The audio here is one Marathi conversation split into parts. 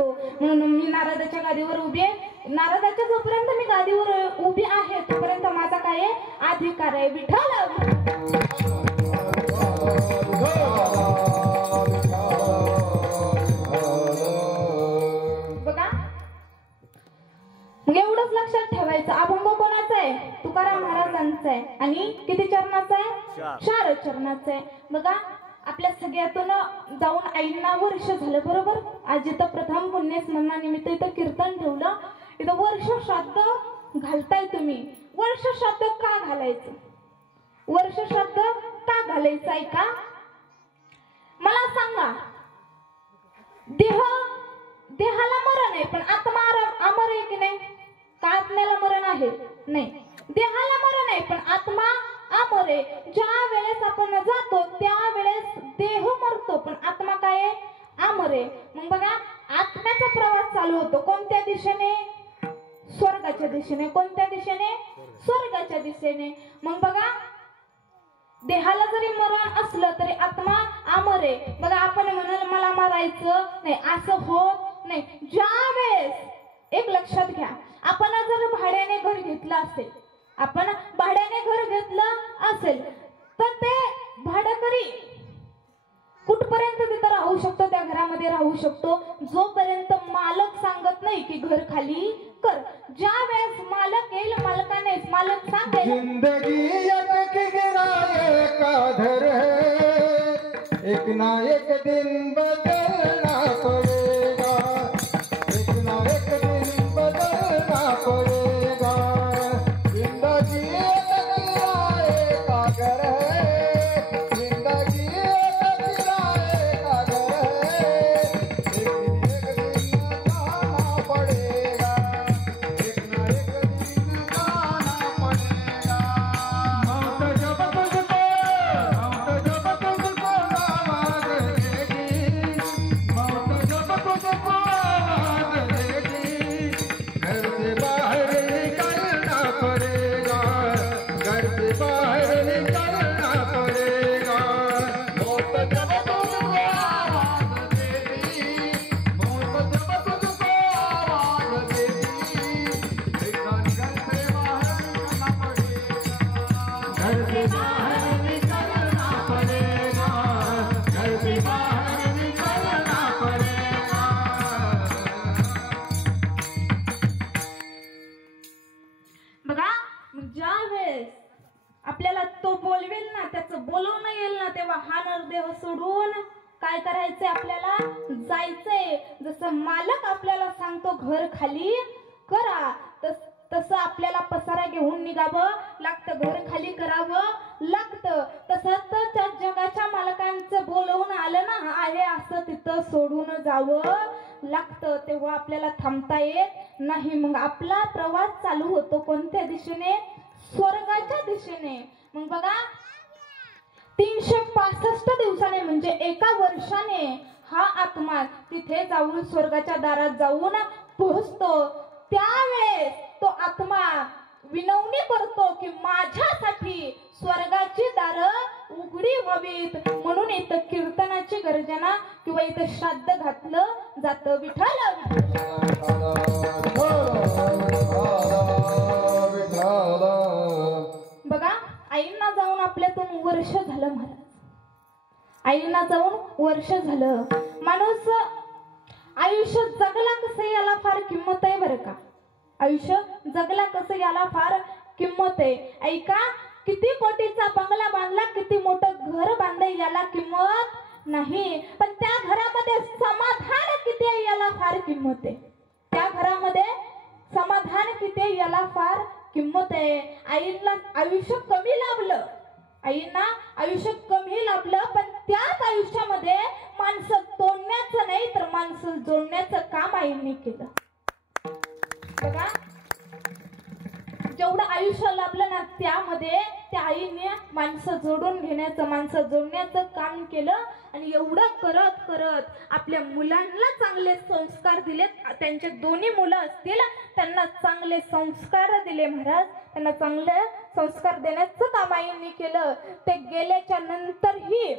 म्हणून मी नारदाच्या गादीवर उभी आहे. नारदाच्या जोपर्यंत मी गादीवर उभी आहे तोपर्यंत माझा काय अधिकार आहे. विठ्ठल बघा, मग एवढंच लक्षात ठेवायचं. अभंग कोणाचा आहे? तुकाराम महाराजांचा आहे. आणि किती चरणाचा आहे? 4 चरणाचा आहे. बघा, आपल्या सगळ्यातून जाऊन आईंना वर्ष झालं, बरोबर. आज इथं प्रथम पुण्यस्मरणानिमित्त इथं कीर्तन ठेवलं. इथं वर्ष श्राद्ध घालताय तुम्ही. वर्ष श्राद्ध का घालायचं? वर्ष श्राद्ध का घालायचं आहे का? मला सांगा. देहाला मरण आहे पण आत्मा अमर आहे की नाही? का आत्म्याला मरण आहे? नाही. देहाला मरण आहे पण आत्मा अमर आहे. ज्या वेळेस आपण जातो त्यावेळेस देह मरतो पण आत्मा काय आहे? अमर आहे. मग बघा, आत्म्याचा प्रवास चालू होतो कोणत्या दिशेने? स्वर्गाच्या दिशेने. कोणत्या दिशेने? स्वर्गाच्या दिशेने. मग बघा, देहाला जरी मरण असलं तरी आत्मा अमर आहे. बघा, आपण म्हणाल मला मारायचं नाही, असं होत नाही. ज्या वेळेस एक लक्षात घ्या, आपण जर भाड्याने घर घेतलं असेल, आपण भाड्याने घर घेतलं असेल तर ते भाडेकरी कुठपर्यंत तिथं राहू शकतो? त्या घरामध्ये राहू शकतो जोपर्यंत मालक सांगत नाही की घर खाली कर. ज्या वेळेस मालक येईल, मालकाने मालक सांगेल जिंदगी का धर है, एक ना एक दिन बदलना पड़ेगा, एक ना एक दिन बदलना पड़ेगा. जिंदगी का घर है, जिंदगी का घर है, एक दिन जाना पड़ेगा, एक ना एक दिन जाना पड़ेगा. आपल्याला तो बोलवेल ना, त्याचं बोलवणं येईल ना, तेव्हा हा नरदेह सोडून काय करायचंय? आपल्याला जायचंय. जसं मालक आपल्याला सांगतो घर खाली करा, तसं आपल्याला पसारा घेऊन निघावं लागतं, घर खाली करावं लागतं. तसंच त्या जगाच्या मालकांचं बोलवून आलं ना, आहे असं तिथं सोडून जावं लागतं. तेव्हा आपल्याला थांबता येत नाही. मग आपला प्रवास चालू होतो कोणत्या दिशेने? स्वर्गाच्या दिशेने. मग बघा, 365 दिवसाने म्हणजे एका वर्षाने हा आत्मा तिथे जाऊन स्वर्गाच्या दारात जाऊन पोहोचतो. त्यावेळेस तो आत्मा विनवणी करतो की माझ्यासाठी स्वर्गाची दारं उघडी व्हावीत. म्हणून इथं कीर्तनाची गर्जना किंवा इथं श्राद्ध घातलं जातं. विठ्ठल बघा, आईंना जाऊन आपल्यातून वर्ष झालं महाराज. आईंना जाऊन वर्ष झालं. माणूस आयुष्य जगला कसं याला फार किंमत आहे बरं का. आयुष्य जगला कसं याला फार किंमत आहे. ऐका, किती कोटीचा बंगला बांधला, किती मोठं घर बांधलं याला किंमत नाही, पण त्या घरामध्ये समाधान किती आहे याला फार किंमत आहे. त्या घरामध्ये समाधान किती आहे याला फार किंमत आहे. आईला आयुष्य कमी लाभलं, आईंना आयुष्य कमी लाभलं, पण त्याच आयुष्यामध्ये माणसं तोडण्याचं नाही तर माणसं जोडण्याचं काम आईंनी केलं. बघा, जेवढं आयुष्य लाभलं ना त्यामध्ये त्या आईने माणसं जोडून घेण्याचं, माणसं जोडण्याचं काम केलं. आणि एवढं करत करत आपल्या मुलांना चांगले संस्कार दिले. त्यांचे दोन्ही मुलं असतील, त्यांना चांगले संस्कार दिले महाराज. त्यांना चांगले संस्कार देण्याचं काम आईंनी केलं. ते गेल्याच्या नंतरही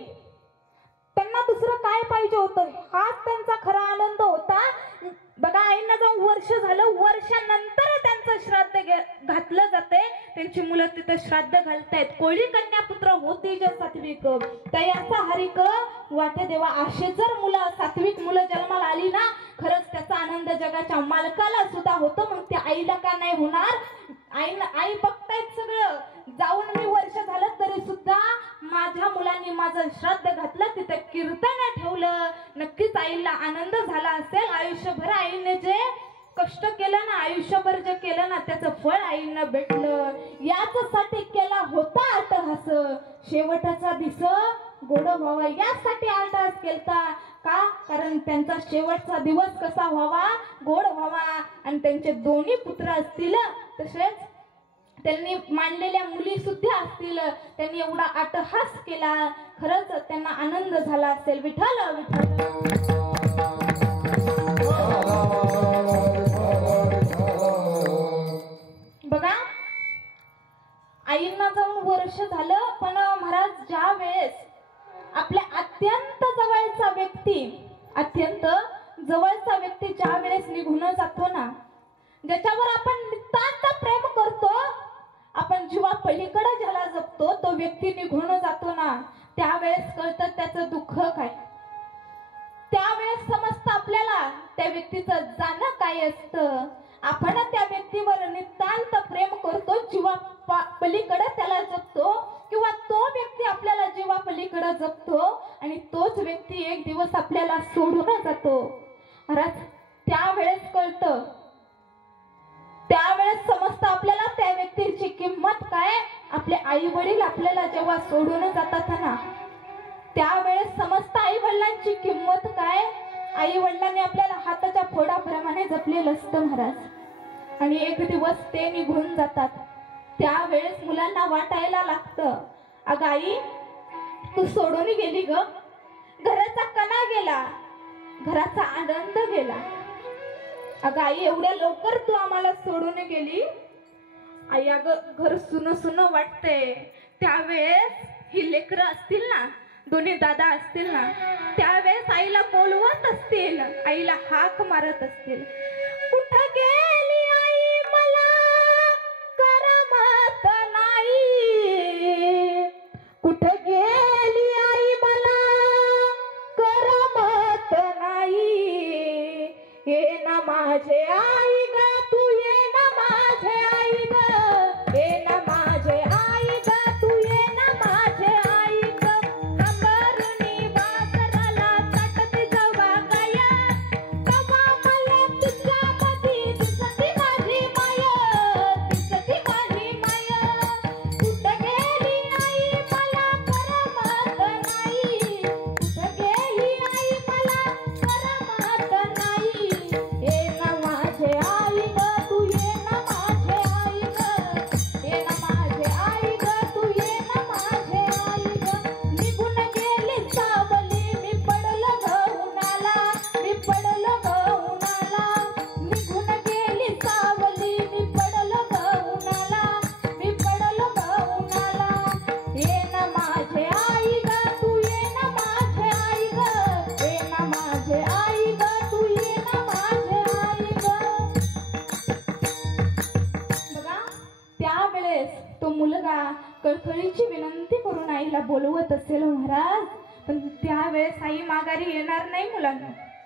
त्यांना दुसरं काय पाहिजे होतं? हाच त्यांचा खरा आनंद होता. वर्ष झालं, वर्षानंतर त्यांचं श्राद्ध घातलं जाते. त्यांची मुलं तिथं श्राद्ध घालतायत. कोळी कन्या पुत्र होती जे सात्विक, तयाचा हरिक वाटे देवा. असे जर मुलं सात्विक मुलं जन्माला आली ना, खरंच त्याचा आनंद जगाच्या मालकाला सुद्धा होतो. मग त्या आईला का नाही होणार? आई बघतायत सगळं. जाऊन मी वर्ष झालं तरी सुद्धा माझ्या मुलांनी माझं श्राद्ध घातलं, तिथे कीर्तन ठेवलं. नक्कीच आईला आनंद झाला असेल. आयुष्यभर आईने जे कष्ट केलं ना, आयुष्यभर जे केलं ना, त्याचं फळ आईला भेटलं. याचसाठी केला होता अट्टहास, शेवटाचा दिस गोड व्हावा यासाठी अट्टहास केलता. का? कारण त्यांचा शेवटचा दिवस कसा व्हावा? गोड व्हावा. आणि त्यांचे दोन्ही पुत्र असतील, तसेच त्यांनी मांडलेल्या मुली सुद्धा असतील. त्यांनी एवढा अट्टहास केला, खरंच त्यांना आनंद झाला असेल. विठ्ठल विठ्ठल. बघा, आईंना जाऊन वर्ष झालं, पण महाराज ज्या वेळेस आपल्या अत्यंत जवळचा व्यक्ती ज्या वेळेस निघून जातो ना, ज्याच्यावर आपण नितांत प्रेम करतो, आपण जीवा पलीकडे ज्याला जपतो, तो व्यक्ती निघून जातो ना, त्यावेळेस कळतं त्याचं दुःख काय. त्यावेळेस समजतं आपल्याला त्या व्यक्तीचं जाणं काय असतं. आपण त्या व्यक्तीवर नितांत प्रेम करतो, जीवा पलीकडे त्याला जपतो, किंवा तो व्यक्ती आपल्याला जीवा पलीकडे जपतो आणि तोच व्यक्ती एक दिवस आपल्याला सोडून जातो. महाराज, त्यावेळेस कळतं, त्यावेळेस समजतं आपल्याला त्या व्यक्तीची किंमत काय. आपले आई वडील आपल्याला जेव्हा सोडून जातात ना, त्यावेळेस समजतं आई वडिलांची किंमत काय. आई वडिलांनी आपल्याला हाताच्या फोडाप्रमाणे जपलेलं असतं महाराज. आणि एक दिवस ते निघून जातात. त्यावेळेस मुलांना वाटायला लागतं, अगं आई, तू सोडून गेली ग, घराचा कणा गेला, घराचा आनंद गेला. अगं आई, एवढ्या लवकर तू आम्हाला सोडून गेली. आई, अगं घर सुन सुन वाटते. त्यावेळेस ही लेकरं असतील ना, दोन्ही दादा असतील ना, त्यावेळेस आईला बोलवत असतील, आईला हाक मारत असतील, कुठं गेली आई मला करमत नाही, कुठं गेली आई मला करमत नाही. ये ना माझे आई ग, तू ये ना माझे आई ग, ये ना माझे आई ग, तू ये ना माझे आई ग. अंबरुनी बाजाराला ताटती जवा गाया, तवा मला तुझ्यामध्ये दिसती माझी माया, दिसती माझी माया. कुठं गेली आई मला करमत नाही, कुठं गेली आई मला करमत नाही. ये ना माझे आई ग, तू ये ना माझे आई ग, ये ना माझे आई ग, तू ये ना माझे आई ग. निघून गेली सावली, मी पडलो ग उन्हाला, मी पडलो ग उन्हाला. निघून गेली सावली, मी पडलो ग उन्हाला, मी पडलो ग उन्हाला. ये ना माझे आई ग, तू ये ना माझे आई ग, ये ना माझे आई ग, तू ये ना माझे आई ग. बघा, त्यावेळेस तो मुलगा कळकळीची विनंती करून आईला बोलवत असेल महाराज, पण त्यावेळेस आई माघारी येणार नाही मुलांना.